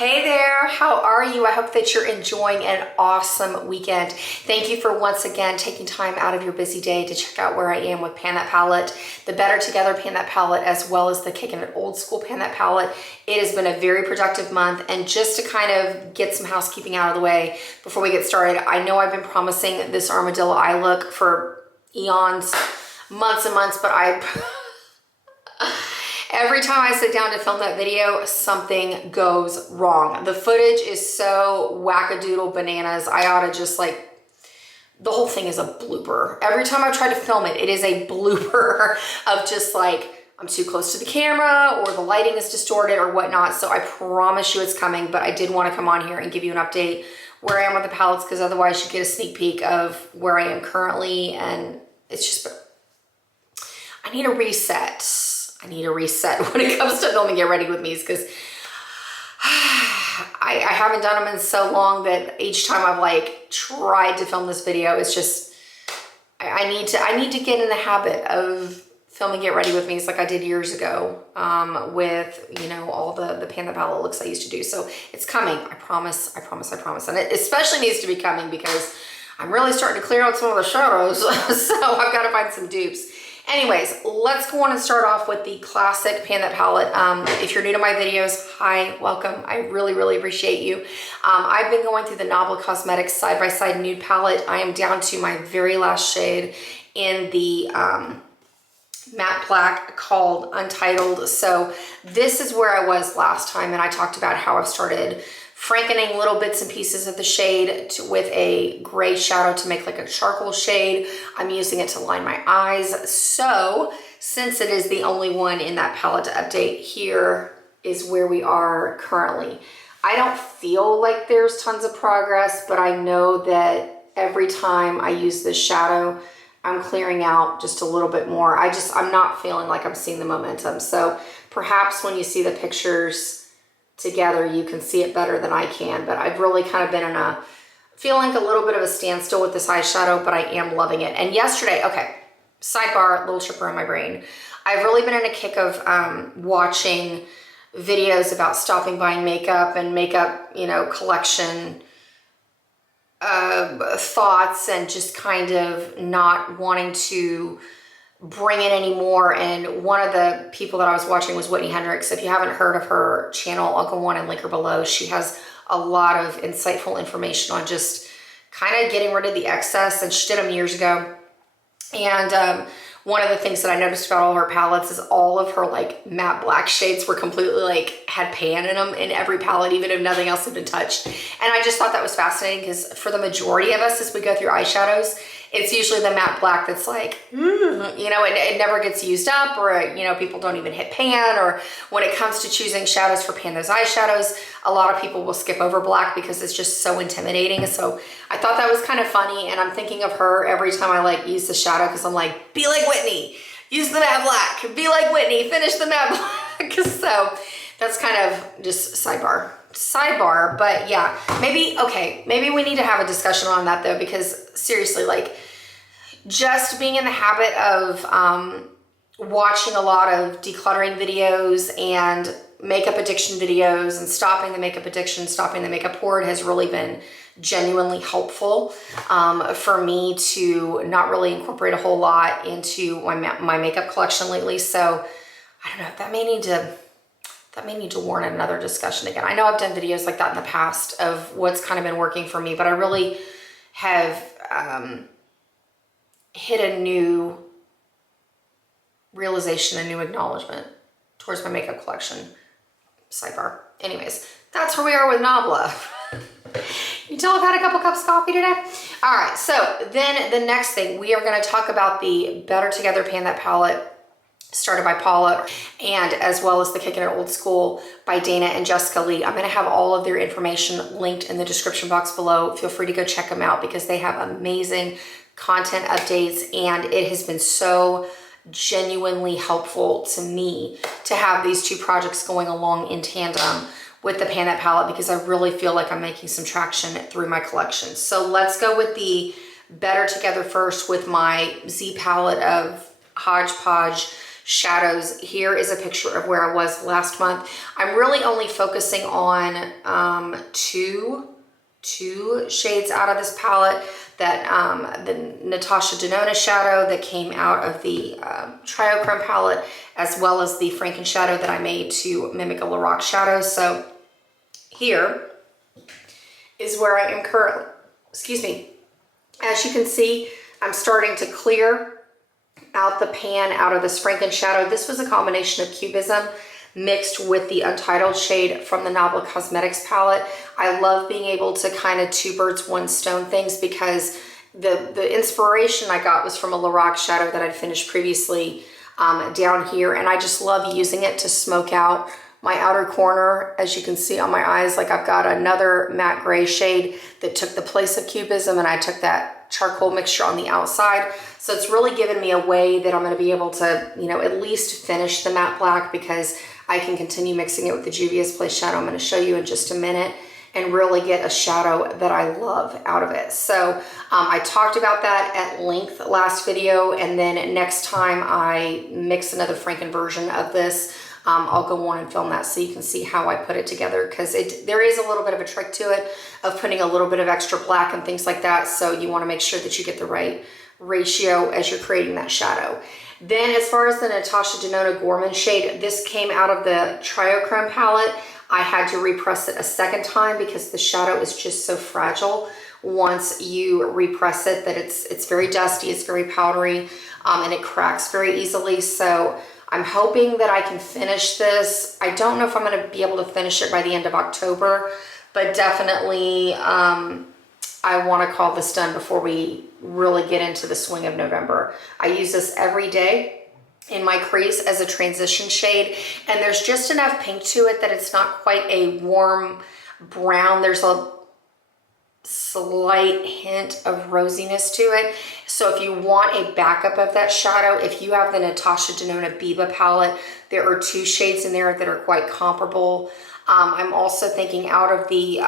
Hey there, how are you? I hope that you're enjoying an awesome weekend. Thank you for once again taking time out of your busy day to check out where I am with Pan That Palette, the Better Together Pan That Palette, as well as the Kickin' It Old School Pan That Palette. It has been a very productive month, and just to kind of get some housekeeping out of the way before we get started, I know I've been promising this armadillo eye look for eons, months and months, but every time I sit down to film that video, something goes wrong. The footage is so wackadoodle bananas. I ought to just the whole thing is a blooper. Every time I try to film it, it is a blooper of just I'm too close to the camera or the lighting is distorted or whatnot. So I promise you it's coming, but I did want to come on here and give you an update where I am with the palettes, because otherwise you get a sneak peek of where I am currently. And it's just, I need a reset. when it comes to filming Get Ready With Me, because I haven't done them in so long that each time I've tried to film this video, it's just, I need to get in the habit of filming Get Ready With Me. It's like I did years ago with, all the Pan That Palette looks I used to do. So it's coming, I promise. And it especially needs to be coming because I'm really starting to clear out some of the shadows. So I've got to find some dupes. Anyways, let's go on and start off with the classic Pan That Palette. If you're new to my videos, hi, welcome. I really appreciate you. I've been going through the Nabla Cosmetics side-by-side nude palette. I am down to my very last shade in the matte black called Untitled. So this is where I was last time, and I talked about how I've started frankening little bits and pieces of the shade with a gray shadow to make a charcoal shade. I'm using it to line my eyes. So since it is the only one in that palette to update, here is where we are currently. I don't feel like there's tons of progress, but I know that every time I use this shadow, I'm clearing out just a little bit more. I'm not feeling like I'm seeing the momentum. So perhaps when you see the pictures together, you can see it better than I can, but I've really kind of been in feeling a little bit of a standstill with this eyeshadow, but I am loving it. And yesterday, okay, sidebar, little chipper in my brain. I've really been in a kick of watching videos about stopping buying makeup and makeup, collection thoughts, and just kind of not wanting to bring it anymore. And one of the people that I was watching was Whitney. If you haven't heard of her channel, I'll go on and link her below. She has a lot of insightful information on just kind of getting rid of the excess, and she did them years ago. And one of the things that I noticed about all her palettes is all of her matte black shades were completely had pan in them in every palette, even if nothing else had been touched. And I just thought that was fascinating, because for the majority of us, as we go through eyeshadows, it's usually the matte black that's it never gets used up, or, people don't even hit pan. Or when it comes to choosing shadows for Pan Those eyeshadows, a lot of people will skip over black because it's just so intimidating. So I thought that was kind of funny, and I'm thinking of her every time I use the shadow, because I'm be like Whitney, use the matte black, be like Whitney, finish the matte black. So that's kind of just sidebar, but yeah, maybe we need to have a discussion on that though, because seriously, just being in the habit of watching a lot of decluttering videos and makeup addiction videos, and stopping the makeup addiction, stopping the makeup hoard, has really been genuinely helpful for me to not really incorporate a whole lot into my makeup collection lately. So I don't know, that may need to warrant another discussion again. I know I've done videos like that in the past of what's kind of been working for me, but I really have hit a new realization, a new acknowledgement towards my makeup collection. Sidebar. Anyways, that's where we are with Nabla. You tell I've had a couple cups of coffee today? All right, so then the next thing, we are going to talk about the Better Together Pan That Palette, started by Paula, and as well as the Kickin' It Old School by Dana and Jessica Lee. I'm going to have all of their information linked in the description box below. Feel free to go check them out, because they have amazing content updates, and it has been so genuinely helpful to me to have these two projects going along in tandem with the Pan That Palette, because I really feel like I'm making some traction through my collection. So let's go with the Better Together first, with my Z palette of hodgepodge shadows. Here is a picture of where I was last month. I'm really only focusing on two shades out of this palette. That the Natasha Denona shadow that came out of the Triochrome palette, as well as the Franken shadow that I made to mimic a Lorac shadow. So here is where I am currently. Excuse me. As you can see, I'm starting to clear out the pan out of this Franken shadow. This was a combination of Cubism mixed with the Untitled shade from the Novel Cosmetics palette. I love being able to kind of two birds, one stone things, because the inspiration I got was from a Lorac shadow that I'd finished previously down here, and I just love using it to smoke out my outer corner. As you can see on my eyes, like I've got another matte gray shade that took the place of Cubism, and I took that charcoal mixture on the outside. So it's really given me a way that I'm going to be able to, you know, at least finish the matte black, because I can continue mixing it with the Juvia's Place shadow I'm going to show you in just a minute, and really get a shadow that I love out of it. So I talked about that at length last video, and then next time I mix another Franken version of this, I'll go on and film that so you can see how I put it together, because there is a little bit of a trick to it of putting a little bit of extra black and things like that. So you want to make sure that you get the right ratio as you're creating that shadow. Then as far as the Natasha Denona Gorman shade, this came out of the Triochrome palette. I had to repress it a second time because the shadow is just so fragile once you repress it, that it's very dusty, it's very powdery, and it cracks very easily. So I'm hoping that I can finish this. I don't know if I'm going to be able to finish it by the end of October, but definitely I want to call this done before we really get into the swing of November. I use this every day in my crease as a transition shade, and there's just enough pink to it that it's not quite a warm brown. There's a slight hint of rosiness to it. So if you want a backup of that shadow, if you have the Natasha Denona Biba palette, there are two shades in there that are quite comparable. I'm also thinking out of the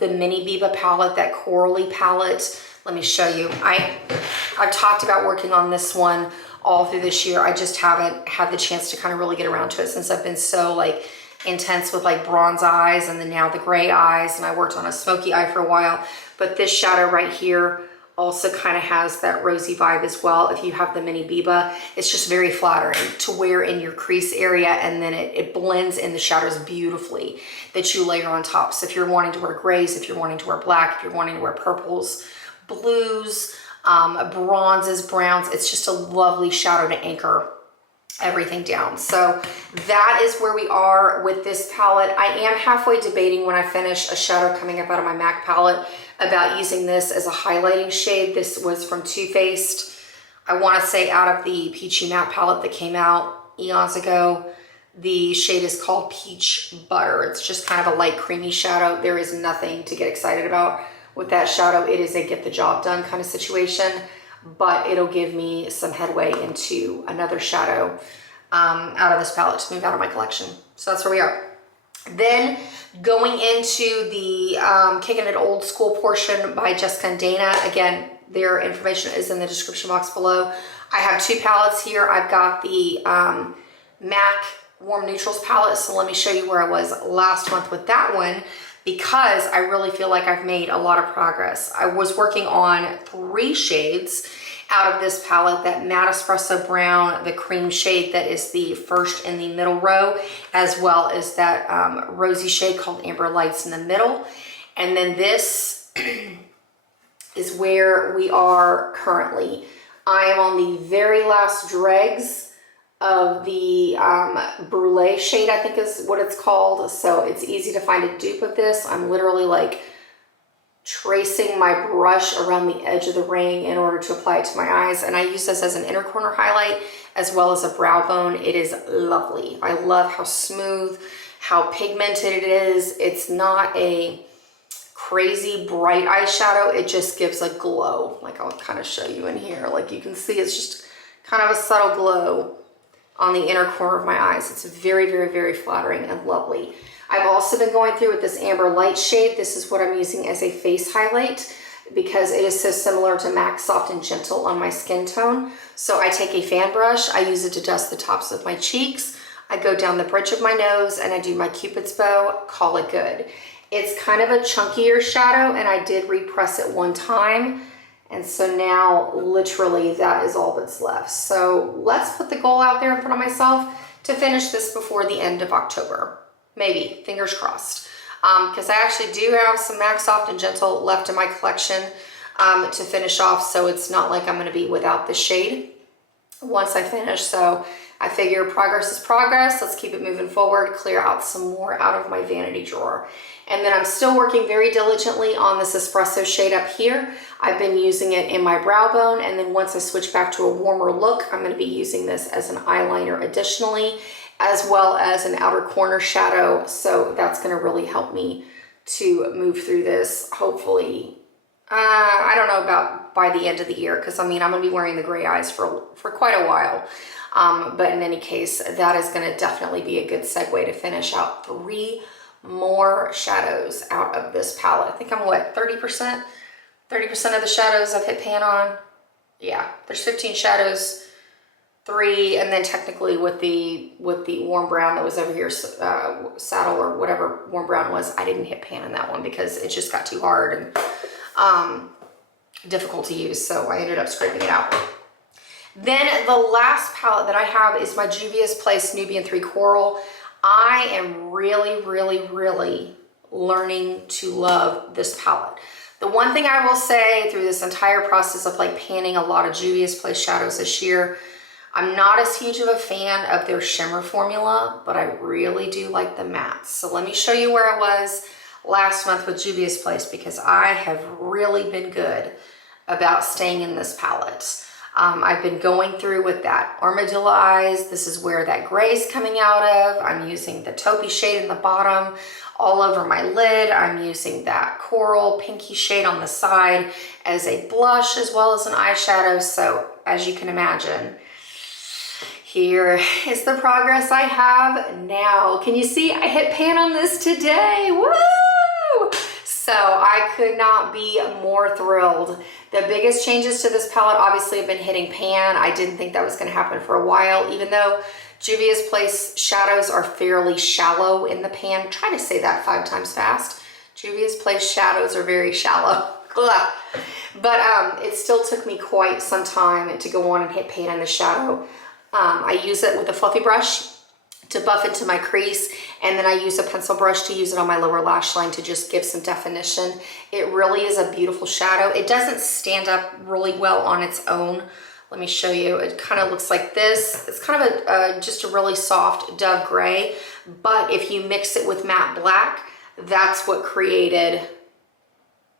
mini Biba palette, that corally palette. Let me show you. I've talked about working on this one all through this year. I just haven't had the chance to kind of really get around to it since I've been so like intense with like bronze eyes and then now the gray eyes, and I worked on a smoky eye for a while. But this shadow right here also kind of has that rosy vibe as well. If you have the mini Biba, it's just very flattering to wear in your crease area, and then it blends in the shadows beautifully that you layer on top. So if you're wanting to wear grays, if you're wanting to wear black, if you're wanting to wear purples, blues, bronzes, browns, it's just a lovely shadow to anchor everything down. So that is where we are with this palette. I am halfway debating when I finish a shadow coming up out of my MAC palette about using this as a highlighting shade. This was from Too Faced. I want to say out of the Peachy Matte palette that came out eons ago. The shade is called Peach Butter. It's just kind of a light creamy shadow. There is nothing to get excited about with that shadow. It is a get the job done kind of situation, but it'll give me some headway into another shadow out of this palette to move out of my collection. So that's where we are. Then going into the Kicking It Old School portion by Jessica and Dana. Again, their information is in the description box below. I have two palettes here. I've got the MAC Warm Neutrals palette. So let me show you where I was last month with that one, because I really feel like I've made a lot of progress. I was working on 3 shades out of this palette, that Matte Espresso Brown, the cream shade that is the first in the middle row, as well as that rosy shade called Amber Lights in the middle. And then this is where we are currently. I am on the very last dregs of the Brulee shade, I think is what it's called. So it's easy to find a dupe of this. I'm literally like tracing my brush around the edge of the ring in order to apply it to my eyes. And I use this as an inner corner highlight as well as a brow bone. It is lovely. I love how smooth, how pigmented it is. It's not a crazy bright eyeshadow. It just gives a glow. Like I'll kind of show you in here. Like you can see it's just kind of a subtle glow on the inner corner of my eyes. It's very, very, very flattering and lovely. I've also been going through with this Amber Light shade. This is what I'm using as a face highlight. because it is so similar to MAC Soft and Gentle on my skin tone. So I take a fan brush, I use it to dust the tops of my cheeks, I go down the bridge of my nose, and I do my Cupid's bow, call it good. It's kind of a chunkier shadow, and I did repress it one time. And so now literally that is all that's left. So let's put the goal out there in front of myself to finish this before the end of October. Maybe, fingers crossed. Because I actually do have some MAC Soft and Gentle left in my collection to finish off, so it's not like I'm going to be without the shade once I finish. So I figure progress is progress. Let's keep it moving forward, clear out some more out of my vanity drawer. And then I'm still working very diligently on this espresso shade up here. I've been using it in my brow bone, and then once I switch back to a warmer look, I'm going to be using this as an eyeliner additionally, as well as an outer corner shadow. So that's going to really help me to move through this, hopefully. I don't know about by the end of the year, because I mean, I'm going to be wearing the gray eyes for quite a while. But in any case, that is going to definitely be a good segue to finish out 3 more shadows out of this palette. I think I'm what, 30%? 30% of the shadows I've hit pan on. Yeah, there's 15 shadows, 3, and then technically with the warm brown that was over here, saddle or whatever warm brown was, I didn't hit pan in that one because it just got too hard and difficult to use, so I ended up scraping it out. Then the last palette that I have is my Juvia's Place Nubian 3 Coral. I am really, really, really learning to love this palette. The one thing I will say through this entire process of like panning a lot of Juvia's Place shadows this year, I'm not as huge of a fan of their shimmer formula, but I really do like the mattes. So let me show you where I was last month with Juvia's Place, because I have really been good about staying in this palette. I've been going through with that Armadillo Eyes. This is where that gray is coming out of. I'm using the taupey shade in the bottom all over my lid. I'm using that coral pinky shade on the side as a blush as well as an eyeshadow. So as you can imagine, here is the progress I have now. Can you see I hit pan on this today? Woo! So I could not be more thrilled. The biggest changes to this palette obviously have been hitting pan. I didn't think that was going to happen for a while, even though Juvia's Place shadows are fairly shallow in the pan. Try to say that 5 times fast. Juvia's Place shadows are very shallow. But it still took me quite some time to go on and hit pan in the shadow. I use it with a fluffy brush to buff into my crease, and then I use a pencil brush to use it on my lower lash line to just give some definition. It really is a beautiful shadow. It doesn't stand up really well on its own. Let me show you. It kind of looks like this. It's kind of just a really soft dove gray, but if you mix it with matte black, that's what created,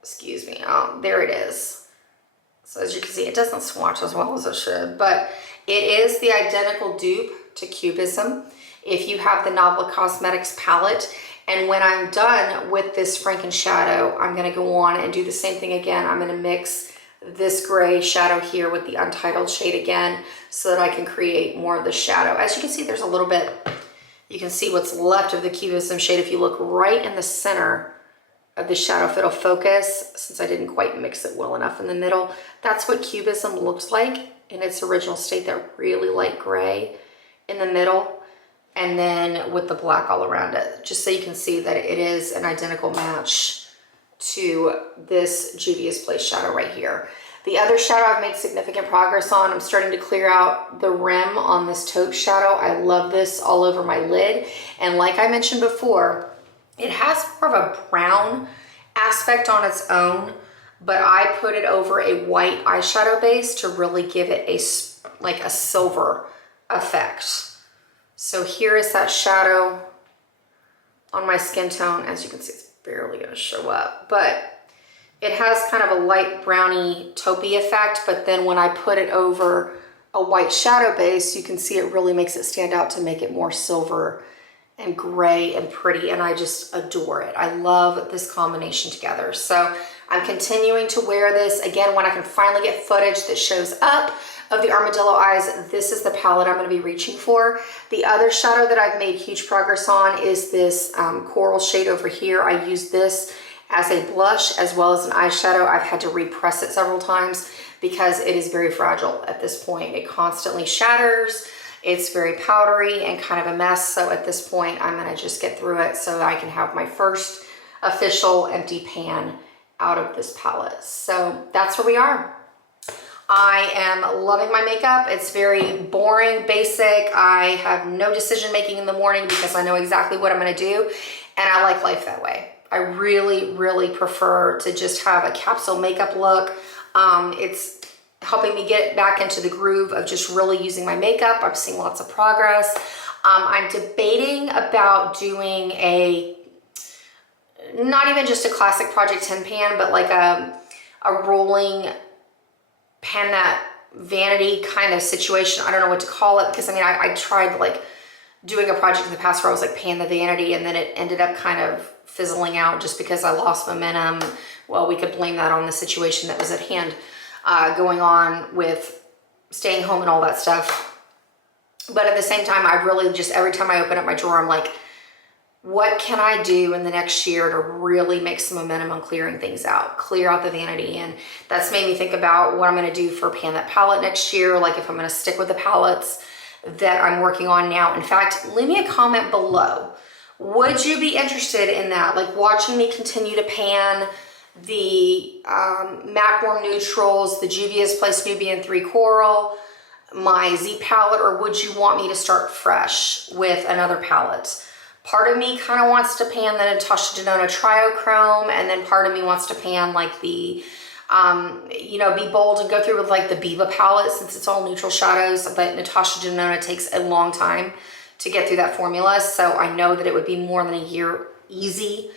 excuse me, oh, there it is. So as you can see, it doesn't swatch as well as it should, but it is the identical dupe to Cubism. If you have the Nobla Cosmetics palette, and when I'm done with this Franken shadow, I'm gonna go on and do the same thing again. I'm gonna mix this gray shadow here with the Untitled shade again so that I can create more of the shadow. As you can see, there's a little bit, you can see what's left of the Cubism shade. If you look right in the center of the shadow, if it'll focus, since I didn't quite mix it well enough in the middle, that's what Cubism looks like in its original state, that really light gray in the middle, and then with the black all around it, just so you can see that it is an identical match to this Juvia's Place shadow right here. The other shadow I've made significant progress on, I'm starting to clear out the rim on this taupe shadow. I love this all over my lid, and like I mentioned before, it has more of a brown aspect on its own, but I put it over a white eyeshadow base to really give it like a silver effect. So here is that shadow on my skin tone. As you can see, it's barely gonna show up, but it has kind of a light browny taupey effect, but then when I put it over a white shadow base, you can see it really makes it stand out to make it more silver and gray and pretty, and I just adore it. I love this combination together. So I'm continuing to wear this. Again, when I can finally get footage that shows up of the Armadillo Eyes, this is the palette I'm gonna be reaching for. The other shadow that I've made huge progress on is this coral shade over here. I use this as a blush as well as an eyeshadow. I've had to repress it several times because it is very fragile at this point. It constantly shatters. It's very powdery and kind of a mess. So at this point, I'm gonna just get through it so that I can have my first official empty pan out of this palette. So that's where we are. I am loving my makeup. It's very boring, basic. I have no decision making in the morning because I know exactly what I'm gonna do, and I like life that way. I really, really prefer to just have a capsule makeup look. It's helping me get back into the groove of just really using my makeup. I'm seeing lots of progress. I'm debating about doing not even just a classic Project 10 pan, but like a rolling pan that vanity kind of situation. I don't know what to call it, because I mean, I tried like doing a project in the past where I was like pan the vanity, and then it ended up kind of fizzling out just because I lost momentum. Well, we could blame that on the situation that was at hand going on with staying home and all that stuff. But at the same time, I really just, every time I open up my drawer, I'm like, what can I do in the next year to really make some momentum on clearing things out, clear out the vanity? And that's made me think about what I'm gonna do for Pan That palette next year, like if I'm gonna stick with the palettes that I'm working on now. In fact, leave me a comment below. Would you be interested in that? Like watching me continue to pan the MAC Warm Neutrals, the Juvia's Place Nubian 3 Coral, my Z palette, or would you want me to start fresh with another palette? Part of me kind of wants to pan the Natasha Denona Triochrome, and then part of me wants to pan like the, you know, be bold and go through with like the Biba palette since it's all neutral shadows, but Natasha Denona takes a long time to get through that formula. So I know that it would be more than a year easy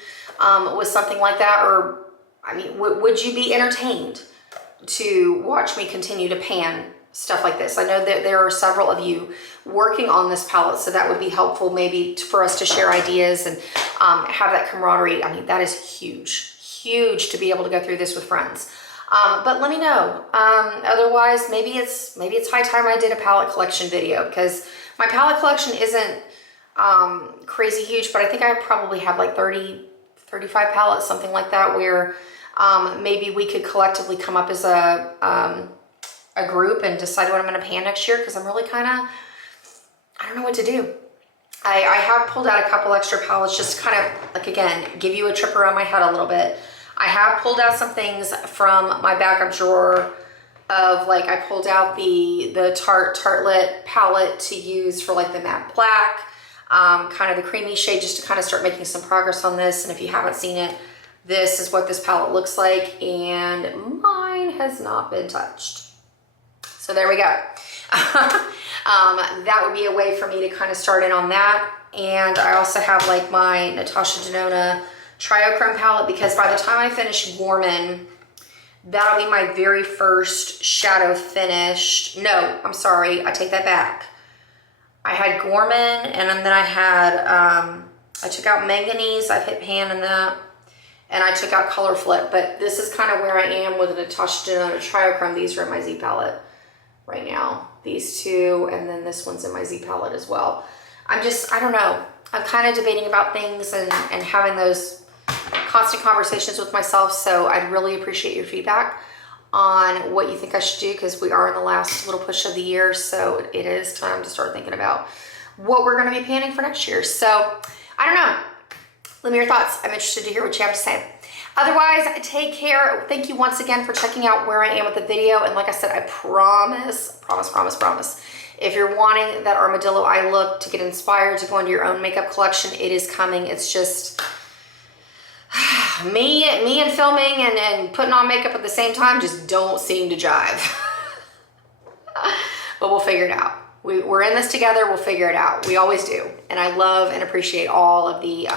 with something like that. Or, I mean, would you be entertained to watch me continue to pan stuff like this? I know that there are several of you working on this palette, so that would be helpful maybe for us to share ideas and have that camaraderie. I mean, that is huge to be able to go through this with friends. But let me know. Otherwise, maybe it's high time I did a palette collection video, because my palette collection isn't crazy huge, but I think I probably have like 30, 35 palettes, something like that, where maybe we could collectively come up as a group and decide what I'm going to pan next year, because I'm really kind of, I don't know what to do. I have pulled out a couple extra palettes just to kind of, like, again, give you a trip around my head a little bit. I have pulled out some things from my backup drawer of, like, I pulled out the Tartelette palette to use for like the matte black, kind of the creamy shade, just to kind of start making some progress on this. And if you haven't seen it, this is what this palette looks like, and mine has not been touched. So there we go. That would be a way for me to kind of start in on that. And I also have like my Natasha Denona Triochrome palette, because by the time I finish Gorman, that'll be my very first shadow finished. No, I'm sorry, I take that back. I had Gorman, and then I had, I took out Manganese, I've hit pan in that, and I took out Color Flip. But this is kind of where I am with the Natasha Denona Triochrome. These are in my Z palette right now, these two, and then this one's in my Z palette as well. I don't know. I'm kind of debating about things and having those constant conversations with myself. So I'd really appreciate your feedback on what you think I should do, because we are in the last little push of the year. So it is time to start thinking about what we're going to be panning for next year. So I don't know. Let me know your thoughts. I'm interested to hear what you have to say. Otherwise, take care. Thank you once again for checking out where I am with the video. And like I said, I promise, if you're wanting that armadillo eye look to get inspired to go into your own makeup collection, it is coming. It's just me and filming and putting on makeup at the same time just don't seem to jive. But we'll figure it out. We're in this together. We'll figure it out. We always do. And I love and appreciate all of the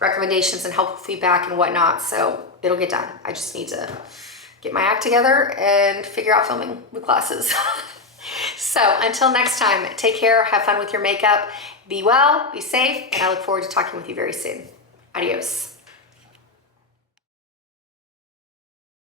recommendations and helpful feedback and whatnot. So it'll get done. I just need to get my act together and figure out filming with classes. So until next time, take care, have fun with your makeup, be well, be safe, and I look forward to talking with you very soon. Adios.